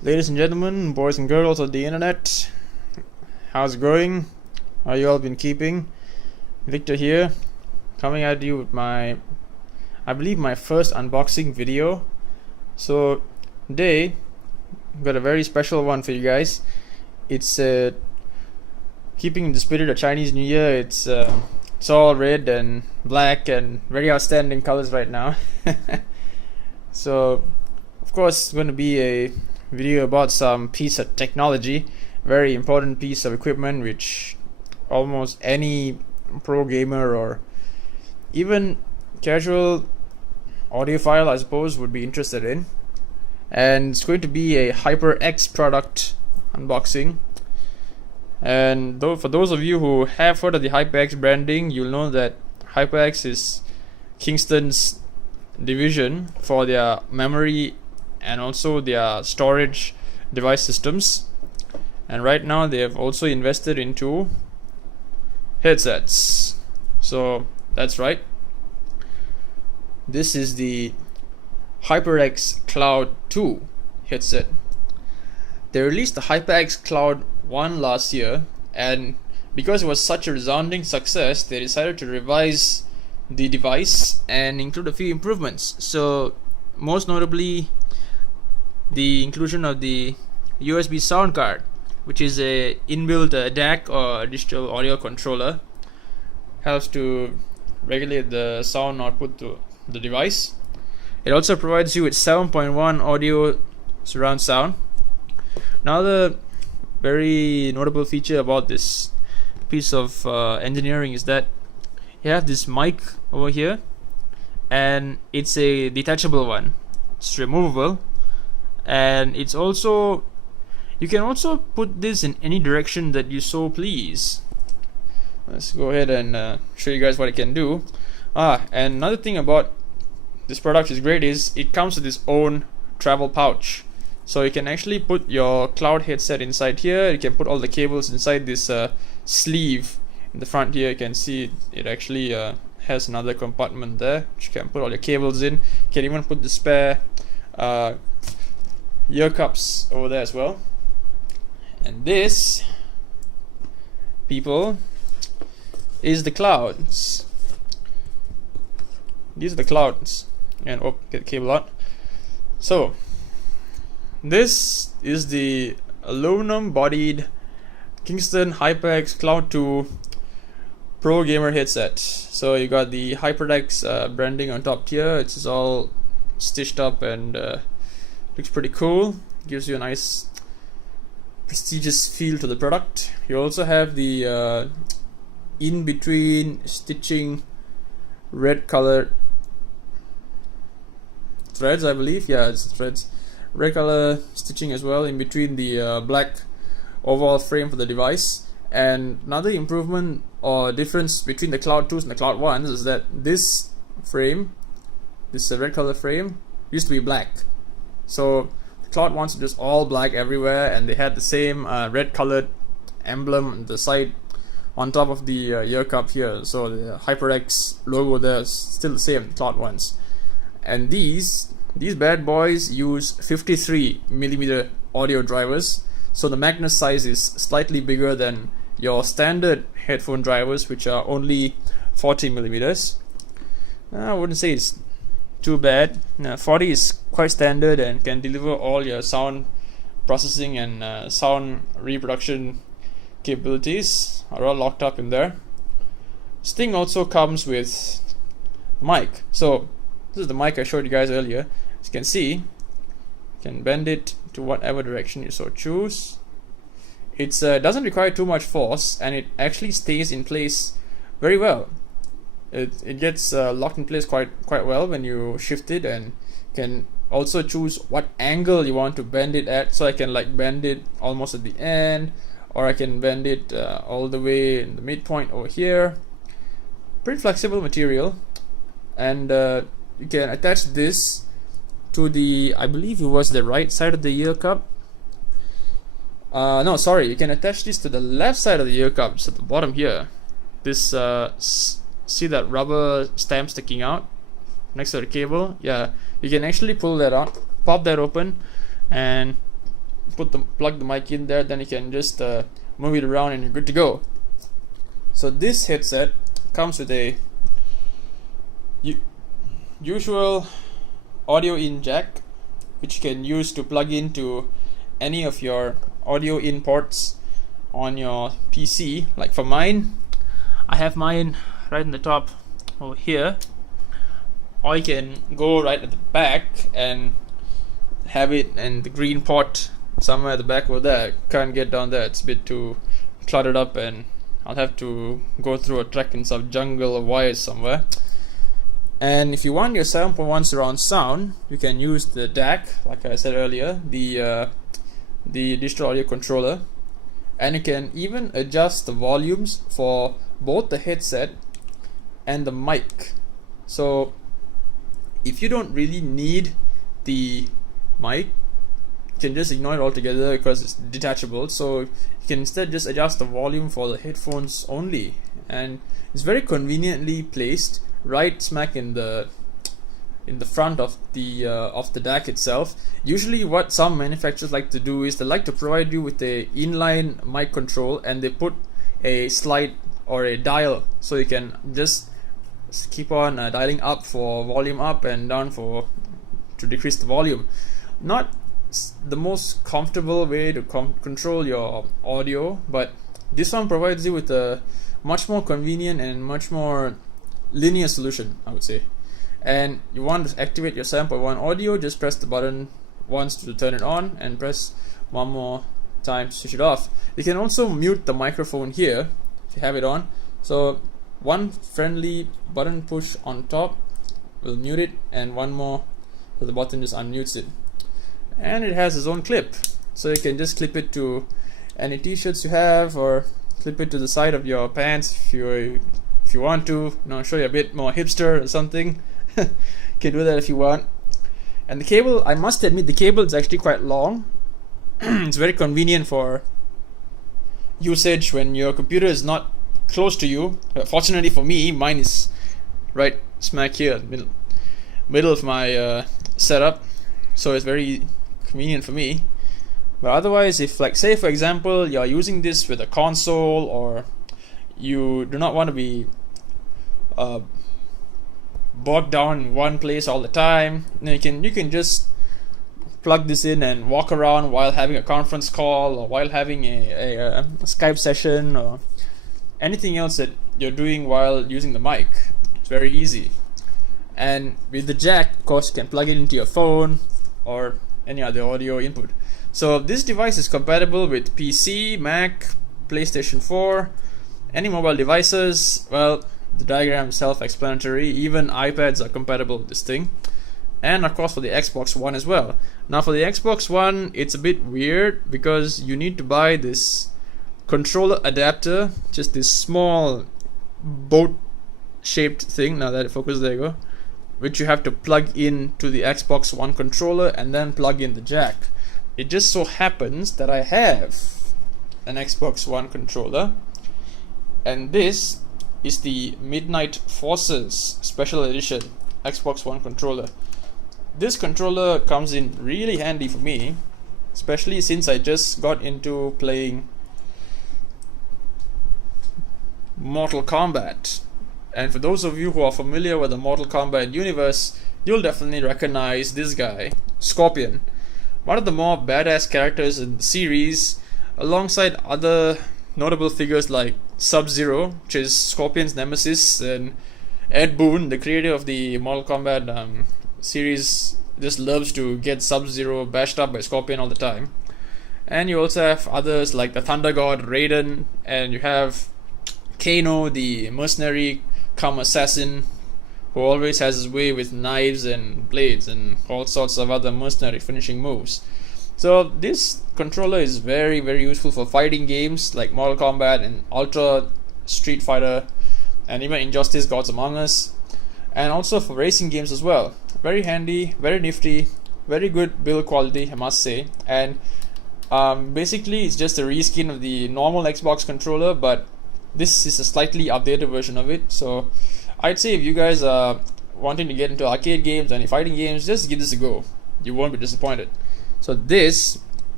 Ladies and gentlemen, boys and girls of the internet, how's it going? How you all been keeping? Victor here, coming at you with I believe my first unboxing video. So today, I've got a very special one for you guys. It's keeping in the spirit of Chinese New Year. It's all red and black and very outstanding colors right now. So, of course, it's going to be a video about some piece of technology, very important piece of equipment which almost any pro gamer or even casual audiophile, I suppose, would be interested in. And it's going to be a HyperX product unboxing. And for those of you who have heard of the HyperX branding, you'll know that HyperX is Kingston's division for their memory and also their storage device systems. And right now they have also invested into headsets. So that's right, this is the HyperX Cloud 2 headset. They released the HyperX Cloud 1 last year, and because it was such a resounding success, they decided to revise the device and include a few improvements. So most notably, the inclusion of the USB sound card, which is a inbuilt DAC or digital audio controller, helps to regulate the sound output to the device. It also provides you with 7.1 audio surround sound. Another very notable feature about this piece of engineering is that you have this mic over here, and it's a detachable one. It's removable, and it's also, you can also put this in any direction that you so please. Let's go ahead and show you guys what it can do. And another thing about this product is great is it comes with its own travel pouch. So you can actually put your cloud headset inside here. You can put all the cables inside this sleeve in the front here. You can see it actually has another compartment there which you can put all your cables in. You can even put the spare ear cups over there as well. And this, people, is the clouds. These are the clouds. And get the cable out. So this is the aluminum bodied Kingston HyperX Cloud 2 Pro Gamer headset. So you got the HyperX branding on top here. It's all stitched up and looks pretty cool. Gives you a nice prestigious feel to the product. You also have the in between stitching red color threads, I believe. Yeah, it's threads. Red color stitching as well in between the black overall frame for the device. And another improvement or difference between the Cloud 2s and the Cloud 1s is that this frame, this red color frame, used to be black. So the Cloud 1s are just all black everywhere, and they had the same red colored emblem on the side on top of the ear cup here. So the HyperX logo there is still the same, Cloud 1s. And these bad boys use 53mm audio drivers. So the magnet size is slightly bigger than your standard headphone drivers, which are only 40mm. I wouldn't say it's too bad. 40 is quite standard and can deliver all your sound processing and sound reproduction capabilities are all locked up in there. This thing also comes with a mic. So this is the mic I showed you guys earlier. As you can see, you can bend it to whatever direction you so choose. It doesn't require too much force, and it actually stays in place very well. It gets locked in place quite well when you shift it, and can also choose what angle you want to bend it at. So I can like bend it almost at the end, or I can bend it all the way in the midpoint over here. Pretty flexible material. And you can attach this to the, I believe it was the right side of the ear cup. No, sorry, you can attach this to the left side of the ear cup. It's at the bottom here. This see that rubber stamp sticking out next to the cable? Yeah, you can actually pull that out, pop that open, and plug the mic in there, then you can just move it around and you're good to go. So this headset comes with a usual audio in jack, which you can use to plug into any of your audio in ports on your PC. Like for mine, I have mine right in the top over here, or you can go right at the back and have it in the green port somewhere at the back over there. Can't get down there, it's a bit too cluttered up and I'll have to go through a trek in some jungle of wires somewhere. And if you want your 7.1 surround sound, you can use the DAC, like I said earlier, the digital audio controller, and you can even adjust the volumes for both the headset and the mic. So if you don't really need the mic, you can just ignore it altogether because it's detachable. So you can instead just adjust the volume for the headphones only, and it's very conveniently placed right smack in the front of the DAC itself. Usually what some manufacturers like to do is they like to provide you with a inline mic control, and they put a slide or a dial so you can just keep on dialing up for volume up and down to decrease the volume. Not the most comfortable way to control your audio, but this one provides you with a much more convenient and much more linear solution, I would say. And you want to activate your 7.1 audio, just press the button once to turn it on and press one more time to switch it off. You can also mute the microphone here if you have it on. So one friendly button push on top will mute it, and one more so the button just unmutes it. And it has its own clip, so you can just clip it to any t-shirts you have, or clip it to the side of your pants if you want to, show you a bit more hipster or something. You can do that if you want. And the cable, I must admit, the cable is actually quite long. It's very convenient for usage when your computer is not close to you. Fortunately for me, mine is right smack here, middle of my setup, so it's very convenient for me. But otherwise, if, like, say for example you're using this with a console, or you do not want to be bogged down in one place all the time, then you can just plug this in and walk around while having a conference call, or while having a Skype session, or anything else that you're doing while using the mic. It's very easy. And with the jack, of course, you can plug it into your phone or any other audio input. So this device is compatible with PC, Mac, PlayStation 4, any mobile devices. Well, the diagram is self-explanatory. Even iPads are compatible with this thing, and of course for the Xbox One as well. Now for the Xbox One, it's a bit weird because you need to buy this controller adapter, just this small boat shaped thing. Now that it focuses, there you go, which you have to plug in to the Xbox One controller and then plug in the jack. It just so happens that I have an Xbox One controller, and this is the Midnight Forces Special Edition Xbox One controller. This controller comes in really handy for me, especially since I just got into playing Mortal Kombat. And for those of you who are familiar with the Mortal Kombat universe, you'll definitely recognize this guy, Scorpion, one of the more badass characters in the series, alongside other notable figures like Sub-Zero, which is Scorpion's nemesis, and Ed Boon, the creator of the Mortal Kombat series, just loves to get Sub-Zero bashed up by Scorpion all the time. And you also have others like the Thunder God Raiden, and you have Kano, the mercenary come assassin, who always has his way with knives and blades and all sorts of other mercenary finishing moves. So this controller is very, very useful for fighting games like Mortal Kombat and Ultra Street Fighter, and even Injustice Gods Among Us, and also for racing games as well. Very handy, very nifty, very good build quality, I must say. And basically it's just a reskin of the normal Xbox controller, but this is a slightly updated version of it. So I'd say if you guys are wanting to get into arcade games and fighting games, just give this a go. You won't be disappointed. So this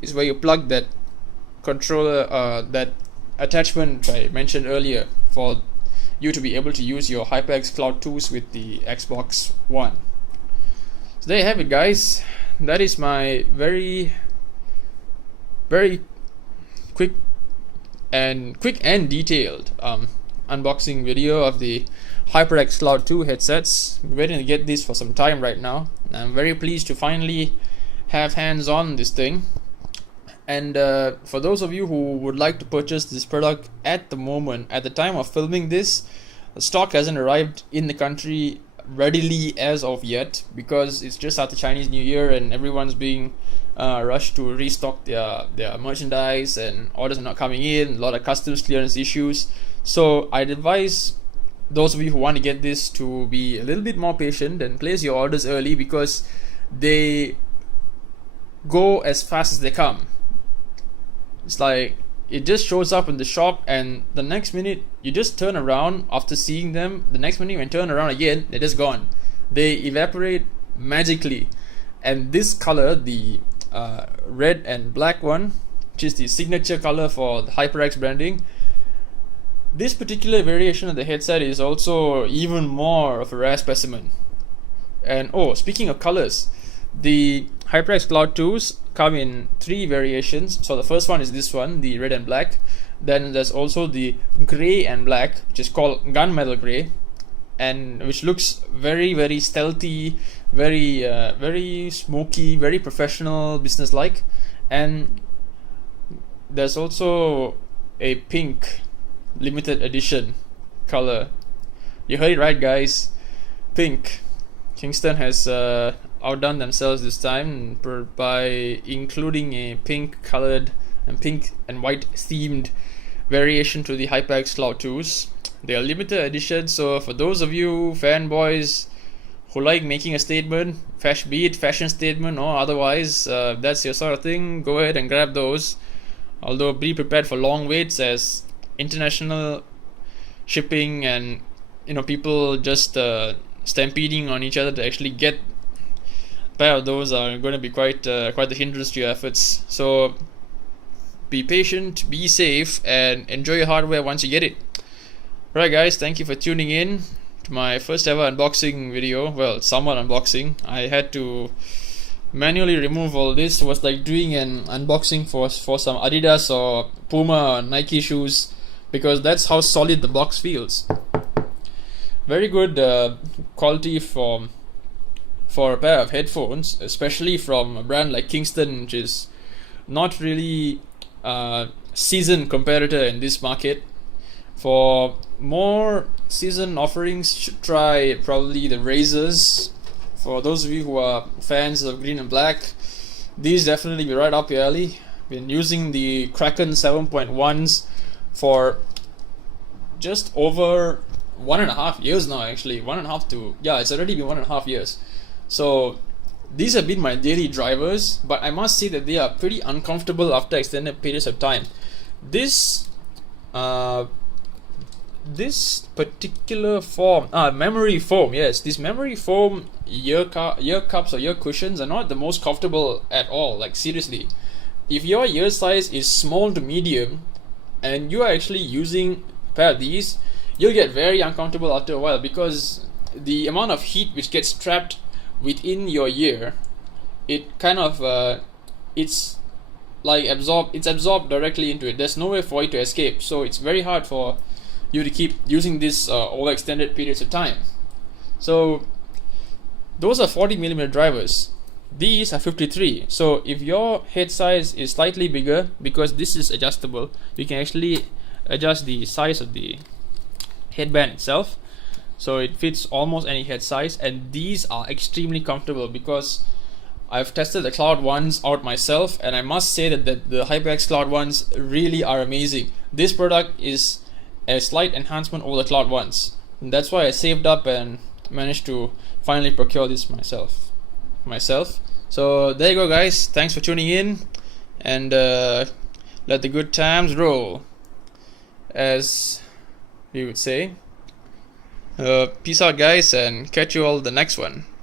is where you plug that controller, that attachment I mentioned earlier, for you to be able to use your HyperX Cloud 2s with the Xbox One. So there you have it, guys. That is my very quick and detailed unboxing video of the HyperX Cloud 2 headsets. I'm waiting to get this for some time right now. I'm very pleased to finally have hands on this thing. And for those of you who would like to purchase this product at the moment, at the time of filming this, the stock hasn't arrived in the country readily as of yet, because it's just after Chinese New Year and everyone's being rushed to restock their merchandise, and orders are not coming in, a lot of customs clearance issues. So I'd advise those of you who want to get this to be a little bit more patient and place your orders early, because they go as fast as they come. It's like it just shows up in the shop, and the next minute you just turn around after seeing them. The next minute when you turn around again, they're just gone. They evaporate magically. And this color, the red and black one, which is the signature color for the HyperX branding, this particular variation of the headset is also even more of a rare specimen. And speaking of colors, the HyperX Cloud 2s come in 3 variations. So the first one is this one, the red and black. Then there's also the gray and black, which is called gunmetal gray, and which looks very stealthy, very smoky, very professional, business-like. And there's also a pink limited edition color. You heard it right, guys. Pink. Kingston has outdone themselves this time by including a pink colored and pink and white themed variation to the HyperX Cloud 2s. They are limited edition, so for those of you fanboys who like making a statement, be it fashion statement or otherwise, that's your sort of thing, go ahead and grab those. Although be prepared for long waits, as international shipping and people just stampeding on each other to actually get a pair of those are going to be quite the hindrance to your efforts. So be patient, be safe, and enjoy your hardware once you get it. Alright guys, thank you for tuning in to my first ever unboxing video. Well, somewhat unboxing. I had to manually remove all this. It was like doing an unboxing for some Adidas or Puma or Nike shoes, because that's how solid the box feels. Very good quality for a pair of headphones, especially from a brand like Kingston, which is not really a seasoned competitor in this market. For more seasoned offerings, should try probably the Razors. For those of you who are fans of green and black, these definitely be right up your alley. Been using the Kraken 7.1s for just over 1.5 years now, actually. It's already been 1.5 years. So these have been my daily drivers, but I must say that they are pretty uncomfortable after extended periods of time. This particular form, memory foam, yes, these memory foam ear cups or ear cushions are not the most comfortable at all. Like, seriously, if your ear size is small to medium and you are actually using a pair of these, you'll get very uncomfortable after a while, because the amount of heat which gets trapped within your ear, it kind of it's absorbed directly into it. There's no way for it to escape, so it's very hard for you to keep using this over extended periods of time. So those are 40mm drivers. These are 53. So if your head size is slightly bigger, because this is adjustable, you can actually adjust the size of the headband itself, so it fits almost any head size. And these are extremely comfortable, because I've tested the Cloud ones out myself, and I must say that the HyperX Cloud ones really are amazing. This product is a slight enhancement over the Cloud ones, and that's why I saved up and managed to finally procure this myself. So there you go, guys. Thanks for tuning in, and let the good times roll, as we would say. Peace out, guys, and catch you all the next one.